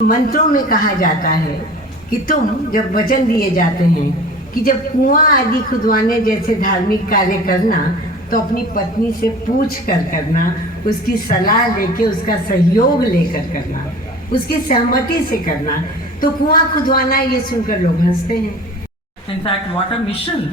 मंत्रों में कहा जाता है कि तुम जब वचन दिए जाते हैं कि जब कुआं आदि खुदवाने जैसे धार्मिक कार्य करना तो अपनी पत्नी से पूछ कर करना, उसकी सलाह लेके, उसका सहयोग लेकर करना, उसकी सहमति से करना। तो कुआं खुदवाना ये सुनकर लोग हंसते हैं। इनफैक्ट वाटर मिशन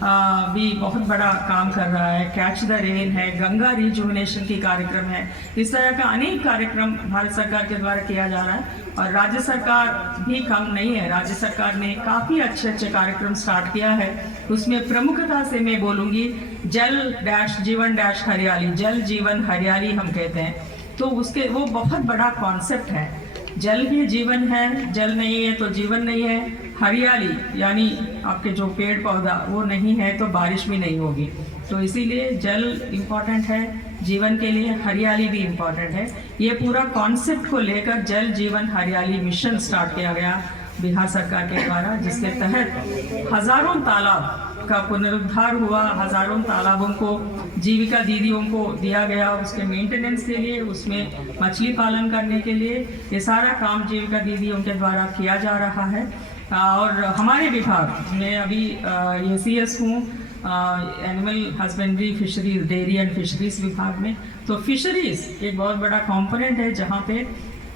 भी बहुत बड़ा काम कर रहा है। कैच द रेन है, गंगा रिजुविनेशन की कार्यक्रम है। इस तरह का अनेक कार्यक्रम भारत सरकार के द्वारा किया जा रहा है और राज्य सरकार भी कम नहीं है। राज्य सरकार ने काफ़ी अच्छे अच्छे कार्यक्रम स्टार्ट किया है। उसमें प्रमुखता से मैं बोलूँगी जल डैश जीवन डैश हरियाली, जल जीवन हरियाली हम कहते हैं। तो उसके वो बहुत बड़ा कॉन्सेप्ट है। जल ही जीवन है, जल नहीं है तो जीवन नहीं है। हरियाली यानी आपके जो पेड़ पौधा वो नहीं है तो बारिश भी नहीं होगी। तो इसीलिए जल इम्पॉर्टेंट है जीवन के लिए, हरियाली भी इम्पॉर्टेंट है। ये पूरा कॉन्सेप्ट को लेकर जल जीवन हरियाली मिशन स्टार्ट किया गया बिहार सरकार के द्वारा, जिसके तहत हजारों तालाब का पुनरुद्धार हुआ। हजारों तालाबों को जीविका दीदियों को दिया गया उसके मेंटेनेंस के लिए, उसमें मछली पालन करने के लिए। ये सारा काम जीविका दीदियों के द्वारा किया जा रहा है। और हमारे विभाग में अभी ये CS हूँ animal husbandry, fisheries, dairy and fisheries विभाग में। तो फिशरीज एक बहुत बड़ा कंपोनेंट है जहाँ पे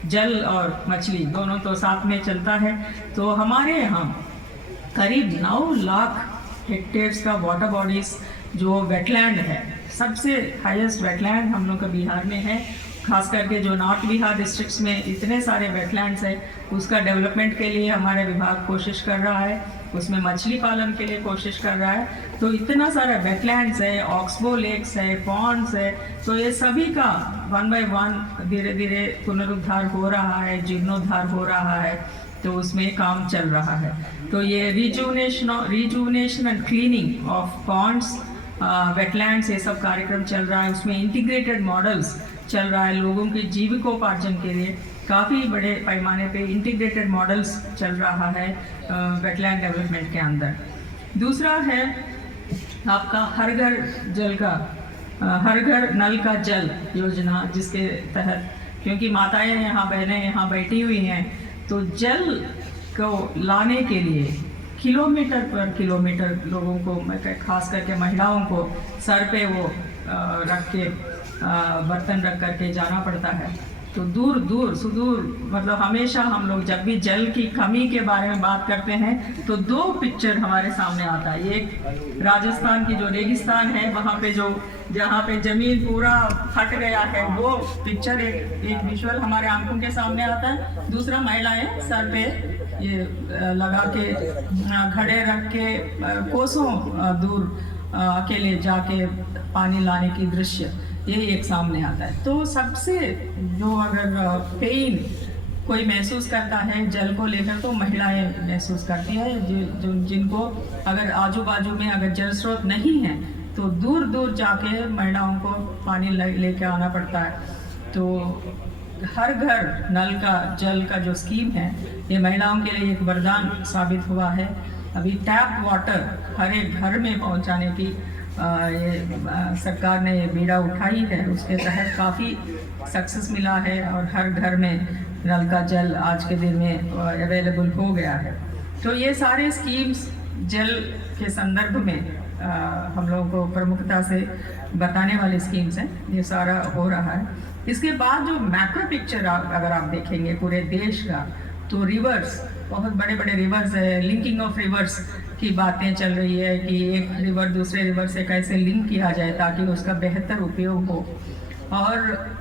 जल और मछली दोनों तो साथ में चलता है। तो हमारे यहाँ करीब 9 लाख हेक्टेयर्स का वाटर बॉडीज जो वेटलैंड है, सबसे हाईएस्ट वेटलैंड हम लोग का बिहार में है। खास करके जो नॉर्थ बिहार डिस्ट्रिक्ट्स में इतने सारे वेटलैंड्स हैं, उसका डेवलपमेंट के लिए हमारा विभाग कोशिश कर रहा है। उसमें मछली पालन के लिए कोशिश कर रहा है। तो इतना सारा वेटलैंड्स है, ऑक्सबो लेक्स है, पॉन्ड्स है। तो ये सभी का 1 by 1 धीरे धीरे पुनरुद्धार हो रहा है, जीर्णोद्धार हो रहा है। तो उसमें काम चल रहा है। तो ये rejuvenation and cleaning of ponds, wetlands, ये सब कार्यक्रम चल रहा है। उसमें इंटीग्रेटेड मॉडल्स चल रहा है। लोगों के जीविकोपार्जन के लिए काफ़ी बड़े पैमाने पे इंटीग्रेटेड मॉडल्स चल रहा है वेटलैंड डेवलपमेंट के अंदर। दूसरा है आपका हर घर जल का, हर घर नल का जल योजना, जिसके तहत क्योंकि माताएं यहाँ, बहनें यहाँ बैठी हुई हैं, तो जल को लाने के लिए किलोमीटर पर किलोमीटर लोगों को, खास करके महिलाओं को सर पे वो रख के बर्तन रख करके जाना पड़ता है। तो दूर दूर सुदूर, मतलब हमेशा हम लोग जब भी जल की कमी के बारे में बात करते हैं तो 2 पिक्चर हमारे सामने आता है। एक राजस्थान की जो रेगिस्तान है, वहाँ पे जो जहाँ पे जमीन पूरा फट गया है, वो पिक्चर एक विजुअल हमारे आंखों के सामने आता है। दूसरा महिलाएं सर पे ये लगा के घड़े रख के कोसों दूर अकेले जाके पानी लाने की दृश्य, यही एक सामने आता है। तो सबसे जो अगर पेन कोई महसूस करता है जल को लेकर तो महिलाएं महसूस करती है, जो जिनको अगर आजू बाजू में अगर जल स्रोत नहीं है तो दूर दूर जाके महिलाओं को पानी लेके आना पड़ता है। तो हर घर नल का जल का जो स्कीम है, ये महिलाओं के लिए एक वरदान साबित हुआ है। अभी टैप वाटर हर एक घर में पहुंचाने की ये सरकार ने ये बीड़ा उठाई है। उसके तहत काफ़ी सक्सेस मिला है और हर घर में नल का जल आज के दिन में अवेलेबल हो गया है। तो ये सारे स्कीम्स जल के संदर्भ में हम लोगों को प्रमुखता से बताने वाले स्कीम्स हैं। ये सारा हो रहा है। इसके बाद जो मैक्रो पिक्चर अगर आप देखेंगे पूरे देश का, तो रिवर्स, बहुत बड़े बड़े रिवर्स है, लिंकिंग ऑफ रिवर्स की बातें चल रही है कि एक रिवर दूसरे रिवर से कैसे लिंक किया जाए ताकि उसका बेहतर उपयोग हो। और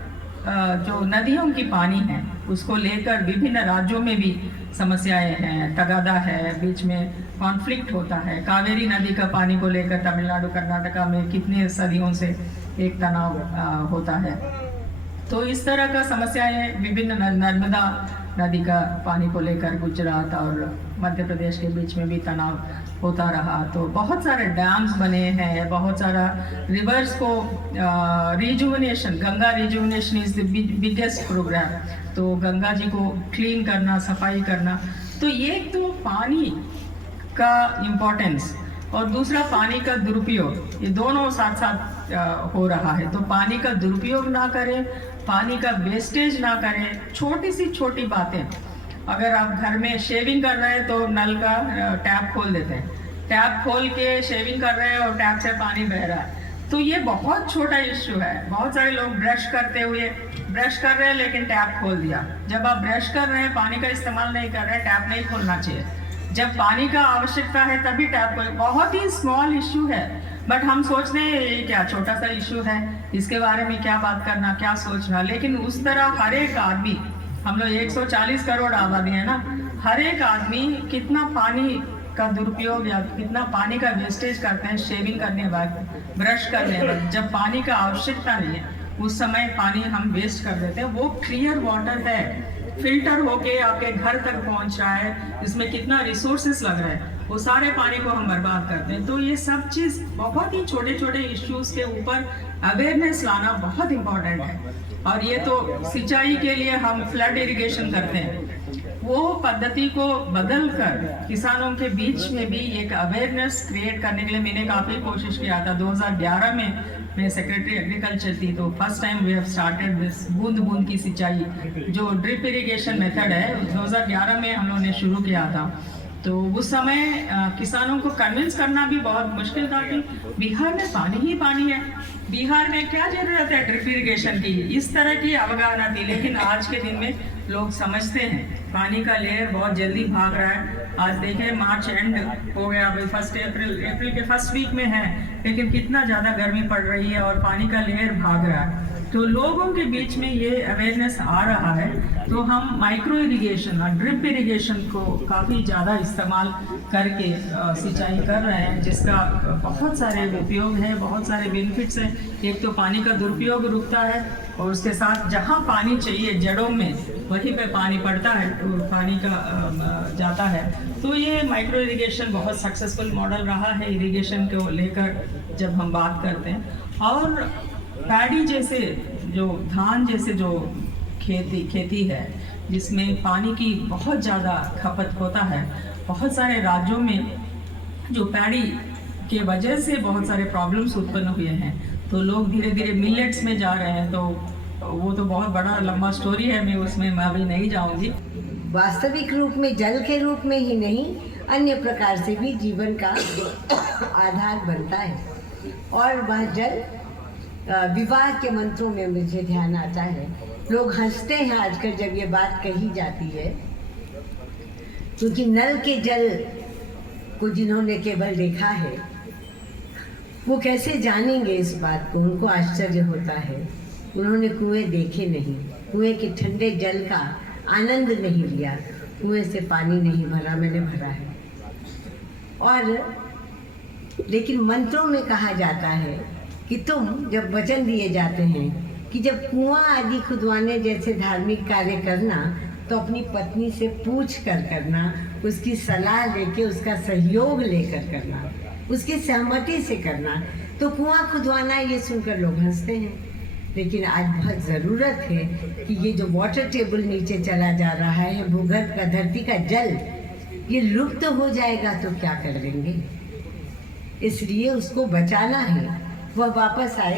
जो नदियों की पानी है उसको लेकर विभिन्न राज्यों में भी समस्याएं हैं, तगादा है, बीच में कॉन्फ्लिक्ट होता है। कावेरी नदी का पानी को लेकर तमिलनाडु, कर्नाटका में कितने सदियों से एक तनाव होता है। तो इस तरह का समस्याएं विभिन्न, नर्मदा नदी का पानी को लेकर गुजरात और मध्य प्रदेश के बीच में भी तनाव होता रहा। तो बहुत सारे डैम्स बने हैं, बहुत सारा रिवर्स को rejuvenation, Ganga rejuvenation is the biggest programme. तो गंगा जी को क्लीन करना, सफाई करना। तो ये तो पानी का इम्पोर्टेंस और दूसरा पानी का दुरुपयोग, ये दोनों साथ साथ हो रहा है। तो पानी का दुरुपयोग ना करें, पानी का वेस्टेज ना करें। छोटी सी छोटी बातें अगर आप घर में शेविंग कर रहे हैं तो नल का टैप खोल देते हैं, टैप खोल के शेविंग कर रहे हैं और टैप से पानी बह रहा है। तो ये बहुत छोटा इश्यू है। बहुत सारे लोग ब्रश करते हुए ब्रश कर रहे हैं लेकिन टैप खोल दिया। जब आप ब्रश कर रहे हैं, पानी का इस्तेमाल नहीं कर रहे हैं, टैप नहीं खोलना चाहिए। जब पानी का आवश्यकता है तभी टैप खोल। बहुत ही स्मॉल इश्यू है, बट हम सोचते हैं ये क्या छोटा सा इश्यू है, इसके बारे में क्या बात करना, क्या सोचना। लेकिन उस तरह हर एक आदमी, हम लोग 140 करोड़ आबादी है ना, हर एक आदमी कितना पानी का दुरुपयोग या कितना पानी का वेस्टेज करते हैं शेविंग करने के बाद, ब्रश करने के बाद। जब पानी का आवश्यकता नहीं है उस समय पानी हम वेस्ट कर देते हैं। वो क्लियर वाटर है, फिल्टर होके आपके घर तक पहुंच रहा है, इसमें कितना रिसोर्सेस लग रहा है, वो सारे पानी को हम बर्बाद करते हैं। तो ये सब चीज़ बहुत ही छोटे छोटे इश्यूज के ऊपर अवेयरनेस लाना बहुत इम्पोर्टेंट है। और ये तो सिंचाई के लिए हम फ्लड इरिगेशन करते हैं, वो पद्धति को बदल कर किसानों के बीच में भी एक अवेयरनेस क्रिएट करने के लिए मैंने काफ़ी कोशिश किया था। 2011 में मैं सेक्रेटरी एग्रीकल्चर थी, तो first time we have started this बूंद बूंद की सिंचाई, जो ड्रिप इरिगेशन मेथड है, 2011 में हम लोगों ने शुरू किया था। तो उस समय किसानों को कन्विंस करना भी बहुत मुश्किल था कि बिहार में पानी ही पानी है, बिहार में क्या जरूरत है ड्रिप इरिगेशन की, इस तरह की अवगाहना थी। लेकिन आज के दिन में लोग समझते हैं पानी का लेयर बहुत जल्दी भाग रहा है। आज देखें मार्च एंड हो गया, अभी अप्रैल के फर्स्ट वीक में है, लेकिन कितना ज़्यादा गर्मी पड़ रही है और पानी का लेयर भाग रहा है। तो लोगों के बीच में ये अवेयरनेस आ रहा है। तो हम माइक्रो इरिगेशन और ड्रिप इरिगेशन को काफ़ी ज़्यादा इस्तेमाल करके सिंचाई कर रहे हैं, जिसका बहुत सारे उपयोग है, बहुत सारे बेनिफिट्स हैं। एक तो पानी का दुरुपयोग रुकता है, और उसके साथ जहाँ पानी चाहिए जड़ों में वहीं पे पानी पड़ता है, तो पानी का जाता है। तो ये माइक्रो इरिगेशन बहुत सक्सेसफुल मॉडल रहा है इरिगेशन को लेकर जब हम बात करते हैं। और पैडी जैसे जो धान जैसे जो खेती है जिसमें पानी की बहुत ज़्यादा खपत होता है, बहुत सारे राज्यों में जो पैडी के वजह से बहुत सारे प्रॉब्लम्स उत्पन्न हुए हैं, तो लोग धीरे धीरे मिलेट्स में जा रहे हैं। तो वो तो बहुत बड़ा लंबा स्टोरी है, मैं उसमें मैं अभी नहीं जाऊंगी। वास्तविक रूप में जल के रूप में ही नहीं, अन्य प्रकार से भी जीवन का आधार बनता है। और वह जल विवाह के मंत्रों में मुझे ध्यान आता है। लोग हंसते हैं आजकल जब ये बात कही जाती है, क्योंकि नल के जल को जिन्होंने केवल देखा है वो कैसे जानेंगे इस बात को, उनको आश्चर्य होता है। उन्होंने कुएं देखे नहीं, कुएं के ठंडे जल का आनंद नहीं लिया, कुएं से पानी नहीं भरा, मैंने भरा है। और लेकिन मंत्रों में कहा जाता है कि तुम जब वचन दिए जाते हैं कि जब कुआं आदि खुदवाने जैसे धार्मिक कार्य करना तो अपनी पत्नी से पूछ कर करना, उसकी सलाह लेके, उसका सहयोग लेकर करना, उसकी सहमति से करना। तो कुआं खुदवाना ये सुनकर लोग हंसते हैं, लेकिन आज बहुत ज़रूरत है कि ये जो वाटर टेबल नीचे चला जा रहा है, भूगर्भ का, धरती का जल, ये लुप्त हो जाएगा तो क्या कर लेंगे। इसलिए उसको बचाना है, वह वापस आए।